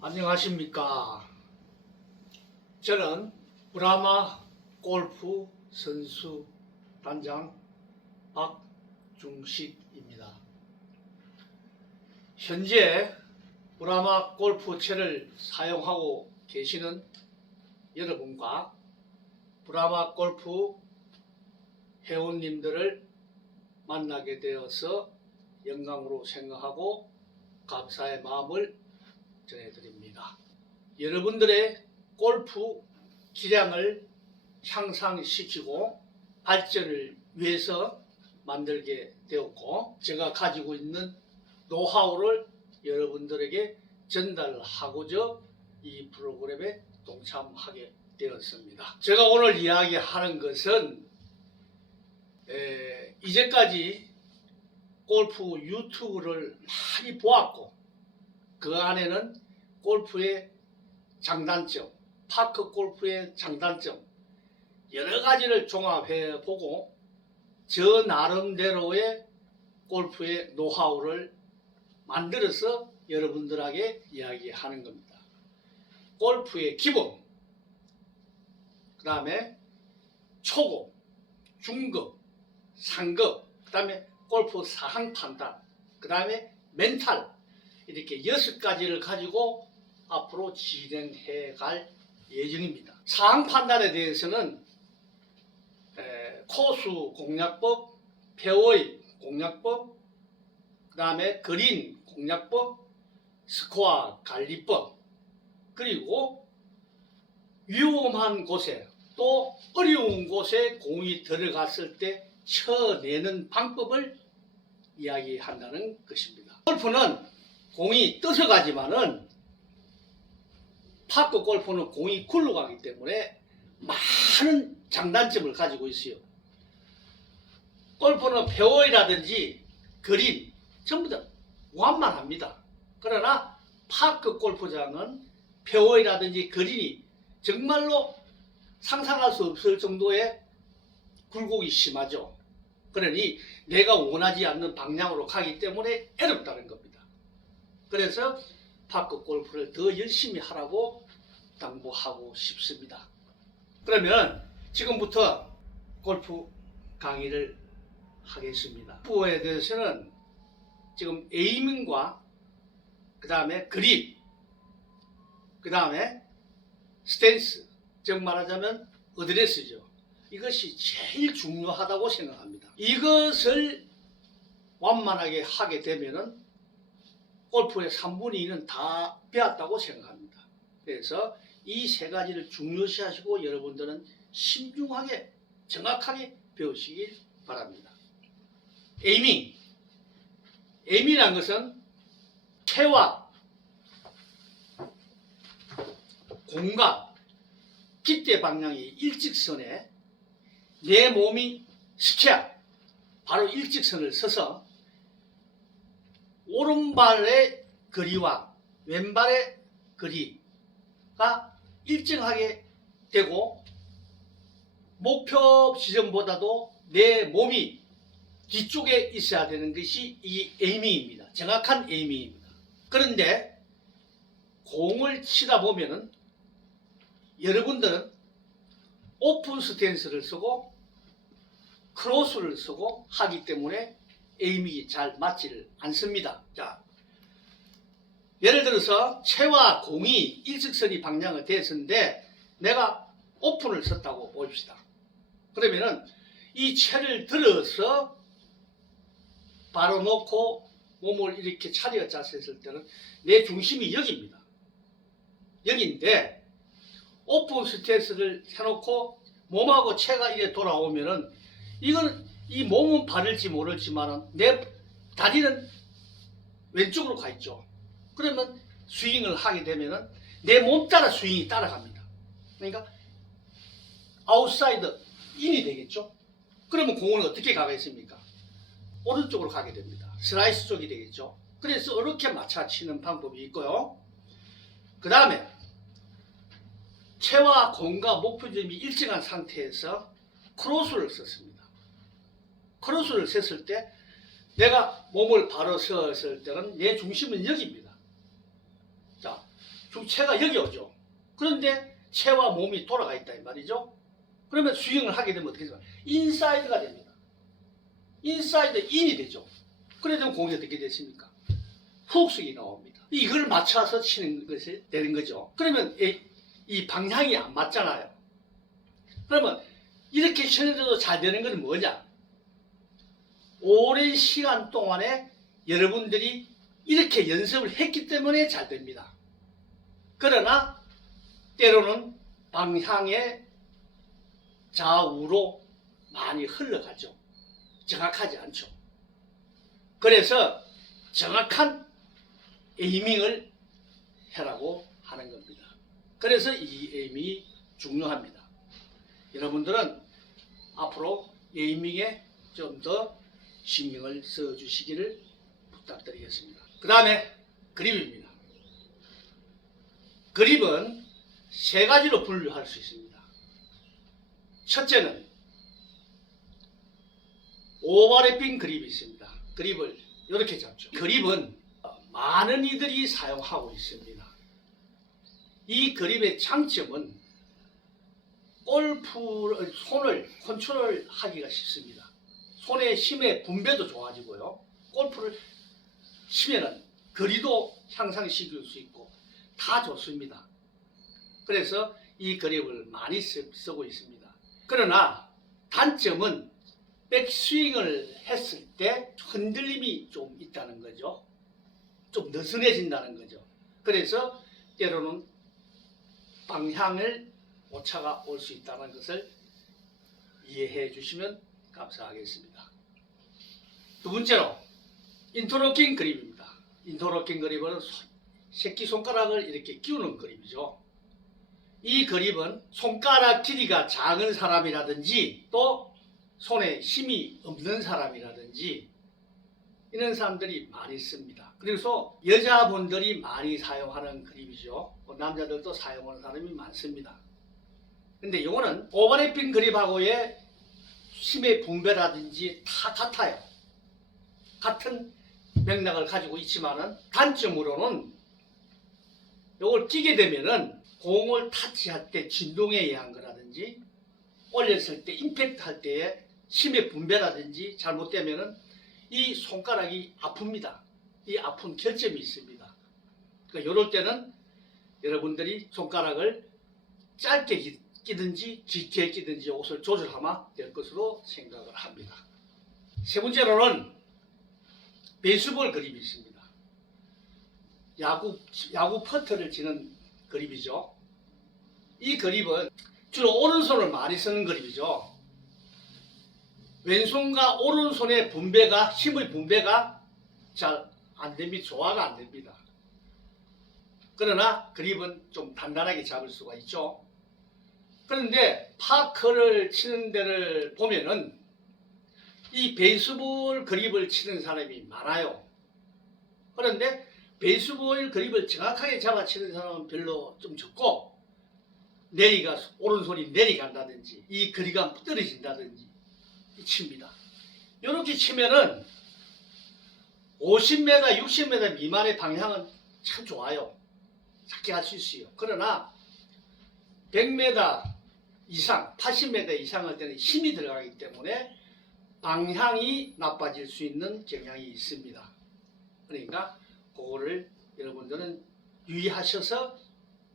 안녕하십니까. 저는 브라마 골프 선수 단장 박중식입니다. 현재 브라마 골프채를 사용하고 계시는 여러분과 브라마 골프 회원님들을 만나게 되어서 영광으로 생각하고 감사의 마음을 전해드립니다. 여러분들의 골프 기량을 향상시키고 발전을 위해서 만들게 되었고, 제가 가지고 있는 노하우를 여러분들에게 전달하고자 이 프로그램에 동참하게 되었습니다. 제가 오늘 이야기하는 것은 이제까지 골프 유튜브를 많이 보았고, 그 안에는 골프의 장단점, 파크 골프의 장단점 여러 가지를 종합해 보고 저 나름대로의 골프의 노하우를 만들어서 여러분들에게 이야기하는 겁니다. 골프의 기본, 그 다음에 초급, 중급, 상급, 그 다음에 골프 사항 판단, 그 다음에 멘탈, 이렇게 6가지를 가지고 앞으로 진행해 갈 예정입니다. 사항 판단에 대해서는 코수 공략법, 페어웨이 공략법, 그 다음에 그린 공략법, 스코어 관리법, 그리고 위험한 곳에 또 어려운 곳에 공이 들어갔을 때 쳐내는 방법을 이야기한다는 것입니다. 골프는 공이 떠서 가지만은 파크 골프는 공이 굴러가기 때문에 많은 장단점을 가지고 있어요. 골프는 페어웨이라든지 그린 전부 다 완만합니다. 그러나 파크 골프장은 페어웨이라든지 그린이 정말로 상상할 수 없을 정도의 굴곡이 심하죠. 그러니 내가 원하지 않는 방향으로 가기 때문에 어렵다는 겁니다. 그래서 파크 골프를 더 열심히 하라고 당부하고 싶습니다. 그러면 지금부터 골프 강의를 하겠습니다. 골프에 대해서는 지금 에이밍과 그 다음에 그립, 그 다음에 스탠스, 즉 말하자면 어드레스죠. 이것이 제일 중요하다고 생각합니다. 이것을 완만하게 하게 되면은 골프의 3분의 2는 다 배웠다고 생각합니다. 그래서 이 3가지를 중요시하시고 여러분들은 신중하게 정확하게 배우시길 바랍니다. 에이밍이라는 것은 채와 공과 깃대 방향이 일직선에 내 몸이 스퀘어 바로 일직선을 서서 오른발의 거리와 왼발의 거리가 일정하게 되고 목표 지점보다도 내 몸이 뒤쪽에 있어야 되는 것이 이 에이밍입니다. 정확한 에이밍입니다. 그런데 공을 치다 보면은 여러분들은 오픈 스탠스를 쓰고 크로스를 쓰고 하기 때문에 에이밍이 잘 맞지를 않습니다. 자, 예를 들어서 채와 공이 일직선이 방향을 됐는데 내가 오픈을 썼다고 봅시다. 그러면은 이 채를 들어서 바로 놓고 몸을 이렇게 차려 자세했을 때는 내 중심이 여기입니다. 여기인데 오픈 스탠스를 해놓고 몸하고 채가 이렇게 돌아오면은 이거는 이 몸은 바를지 모를지만 내 다리는 왼쪽으로 가 있죠. 그러면 스윙을 하게 되면 내 몸 따라 스윙이 따라갑니다. 그러니까 아웃사이드 인이 되겠죠. 그러면 공은 어떻게 가겠습니까? 오른쪽으로 가게 됩니다. 슬라이스 쪽이 되겠죠. 그래서 이렇게 맞춰 치는 방법이 있고요. 그 다음에 채와 공과 목표점이 일정한 상태에서 크로스를 썼습니다. 크로스를 셌을 때 내가 몸을 바로 세웠을 때는 내 중심은 여기입니다. 자, 주체가 여기 오죠. 그런데 체와 몸이 돌아가 있다 이 말이죠. 그러면 스윙을 하게 되면 어떻게 됩니까? 인사이드가 됩니다. 인사이드 인이 되죠. 그래 되면 공이 어떻게 됐습니까? 훅스윙이 나옵니다. 이걸 맞춰서 치는 것이 되는 거죠. 그러면 이 방향이 안 맞잖아요. 그러면 이렇게 치는데도 잘 되는 건 뭐냐? 오랜 시간 동안에 여러분들이 이렇게 연습을 했기 때문에 잘 됩니다. 그러나 때로는 방향의 좌우로 많이 흘러가죠. 정확하지 않죠. 그래서 정확한 에이밍을 해라고 하는 겁니다. 그래서 이 에이밍이 중요합니다. 여러분들은 앞으로 에이밍에 좀 더 신경을 써주시기를 부탁드리겠습니다. 그 다음에 그립입니다. 그립은 세 가지로 분류할 수 있습니다. 첫째는 오버래핑 그립이 있습니다. 그립을 이렇게 잡죠. 그립은 많은 이들이 사용하고 있습니다. 이 그립의 장점은 골프 손을 컨트롤하기가 쉽습니다. 손의 힘의 분배도 좋아지고요. 골프를 치면은 거리도 향상시킬 수 있고 다 좋습니다. 그래서 이 그립을 많이 쓰고 있습니다. 그러나 단점은 백스윙을 했을 때 흔들림이 좀 있다는 거죠. 좀 느슨해진다는 거죠. 그래서 때로는 방향을 오차가 올 수 있다는 것을 이해해 주시면 감사하겠습니다. 두 번째로 인터로킹 그립입니다. 인터로킹 그립은 새끼손가락을 이렇게 끼우는 그립이죠. 이 그립은 손가락 길이가 작은 사람이라든지 또 손에 힘이 없는 사람이라든지 이런 사람들이 많이 씁니다. 그래서 여자분들이 많이 사용하는 그립이죠. 남자들도 사용하는 사람이 많습니다. 근데 이거는 오버래핑 그립하고의 힘의 분배라든지 다 같아요. 같은 맥락을 가지고 있지만은 단점으로는 이걸 끼게 되면은 공을 타치할 때 진동에 의한 거라든지 올렸을 때 임팩트 할 때의 힘의 분배라든지 잘못되면은 이 손가락이 아픕니다. 이 아픈 결점이 있습니다. 그러니까 이럴 때는 여러분들이 손가락을 짧게 끼든지 깊게 끼든지 옷을 조절하면 될 것으로 생각을 합니다. 세 번째로는 베이스볼 그립이 있습니다. 야구 퍼터를 치는 그립이죠. 이 그립은 주로 오른손을 많이 쓰는 그립이죠. 왼손과 오른손의 분배가 힘의 분배가 잘 안됩니다. 조화가 안됩니다. 그러나 그립은 좀 단단하게 잡을 수가 있죠. 그런데 파크를 치는 데를 보면은 이 베이스볼 그립을 치는 사람이 많아요. 그런데 베이스볼 그립을 정확하게 잡아 치는 사람은 별로 좀 적고 오른손이 내리간다든지 이 거리가 떨어진다든지 칩니다. 이렇게 치면은 50m, 60m 미만의 방향은 참 좋아요. 작게 할 수 있어요. 그러나 100m 이상, 80m 이상 할 때는 힘이 들어가기 때문에 방향이 나빠질 수 있는 경향이 있습니다. 그러니까 그거를 여러분들은 유의하셔서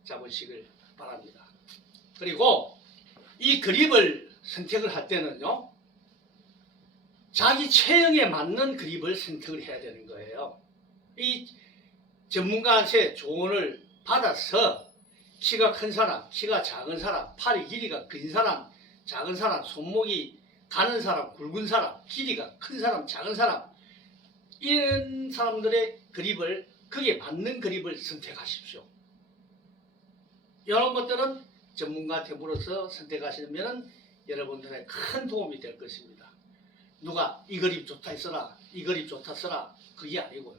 잡으시길 바랍니다. 그리고 이 그립을 선택을 할 때는요, 자기 체형에 맞는 그립을 선택을 해야 되는 거예요. 이 전문가한테 조언을 받아서 키가 큰 사람, 키가 작은 사람, 팔의 길이가 긴 사람, 작은 사람, 손목이 가는 사람, 굵은 사람, 길이가 큰 사람, 작은 사람, 이런 사람들의 그립을, 거기에 맞는 그립을 선택하십시오. 이런 것들은 전문가한테 물어서 선택하시면 여러분들의 큰 도움이 될 것입니다. 누가 이 그립 좋다 했어라, 이 그립 좋다 써라, 그게 아니고요.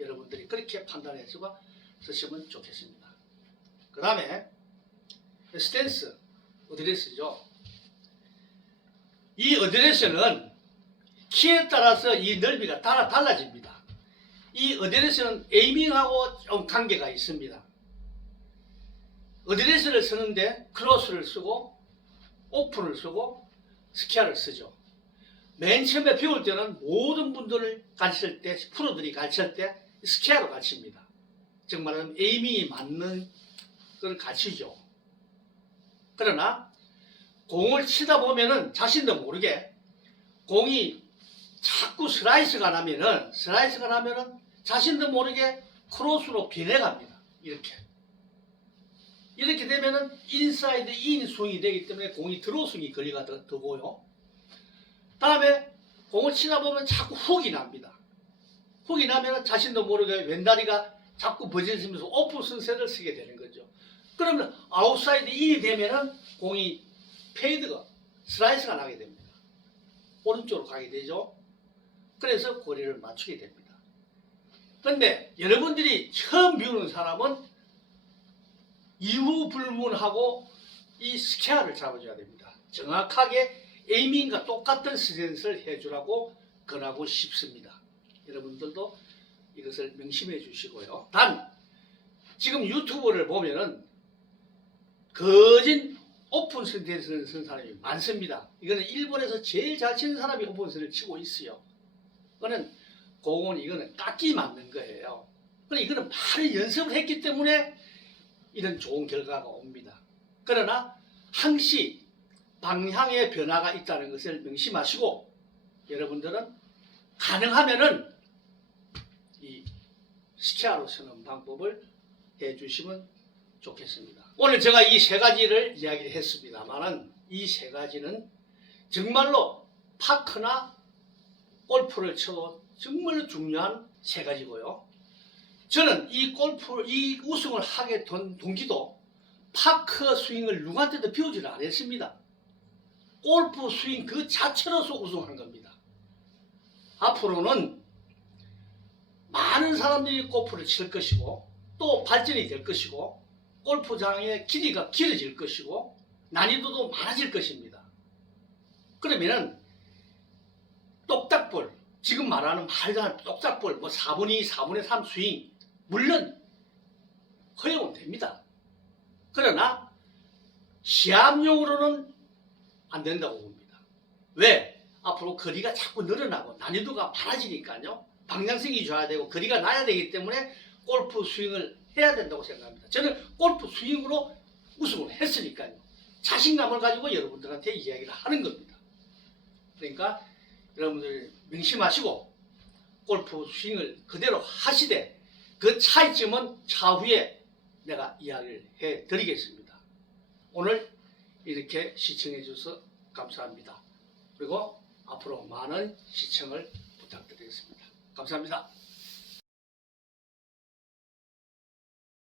여러분들이 그렇게 판단해서 쓰시면 좋겠습니다. 그 다음에 스탠스, 어드레스죠. 이 어드레스는 키에 따라서 이 넓이가 달라집니다. 이 어드레스는 에이밍하고 좀 관계가 있습니다. 어드레스를 쓰는데 크로스를 쓰고 오픈을 쓰고 스퀘어를 쓰죠. 맨 처음에 배울 때는 모든 분들을 가르칠 때, 프로들이 가르칠 때 스퀘어로 가르칩니다. 즉 말하면 에이밍이 맞는 걸 가르치죠. 그러나 공을 치다 보면은 자신도 모르게 공이 자꾸 슬라이스가 나면은 자신도 모르게 크로스로 변해갑니다. 이렇게 되면은 인사이드 인 스윙이 되기 때문에 공이 드로스윙이 거리가 더고요. 다음에 공을 치다 보면 자꾸 훅이 납니다. 훅이 나면 자신도 모르게 왼다리가 자꾸 버져지면서 오픈 선셋을 쓰게 되는 거죠. 그러면 아웃사이드 인이 되면은 공이 페이드가 슬라이스가 나게 됩니다. 오른쪽으로 가게 되죠. 그래서 거리를 맞추게 됩니다. 그런데 여러분들이 처음 배우는 사람은 이후 불문하고 이 스퀘어를 잡아줘야 됩니다. 정확하게 에이밍과 똑같은 스탠스를 해주라고 권하고 싶습니다. 여러분들도 이것을 명심해 주시고요. 단 지금 유튜브를 보면은 거진 오픈 스탠스를 쓴 사람이 많습니다. 이거는 일본에서 제일 잘 치는 사람이 오픈 스탠스를 치고 있어요. 이거는 깎기 맞는 거예요. 이거는 많은 연습을 했기 때문에 이런 좋은 결과가 옵니다. 그러나 항시 방향의 변화가 있다는 것을 명심하시고 여러분들은 가능하면은 이 스퀘어로 쓰는 방법을 해주시면 좋겠습니다. 오늘 제가 이 세 가지를 이야기를 했습니다만은 이 세 가지는 정말로 파크나 골프를 쳐도 정말로 중요한 세 가지고요. 저는 이 우승을 하게 된 동기도 파크 스윙을 누구한테도 배우지를 않았습니다. 골프 스윙 그 자체로서 우승한 겁니다. 앞으로는 많은 사람들이 골프를 칠 것이고 또 발전이 될 것이고 골프장의 길이가 길어질 것이고 난이도도 많아질 것입니다. 그러면은 똑딱볼, 지금 말하는 말도 안 똑딱볼, 4분의 2, 4분의 3 스윙 물론 허용은 됩니다. 그러나 시합용으로는 안 된다고 봅니다. 왜? 앞으로 거리가 자꾸 늘어나고 난이도가 많아지니까요. 방향성이 좋아야 되고 거리가 나야 되기 때문에 골프 스윙을 해야 된다고 생각합니다. 저는 골프 스윙으로 우승을 했으니까요. 자신감을 가지고 여러분들한테 이야기를 하는 겁니다. 그러니까 여러분들 명심하시고 골프 스윙을 그대로 하시되 그 차이점은 차후에 내가 이야기를 해드리겠습니다. 오늘 이렇게 시청해 주셔서 감사합니다. 그리고 앞으로 많은 시청을 부탁드리겠습니다. 감사합니다.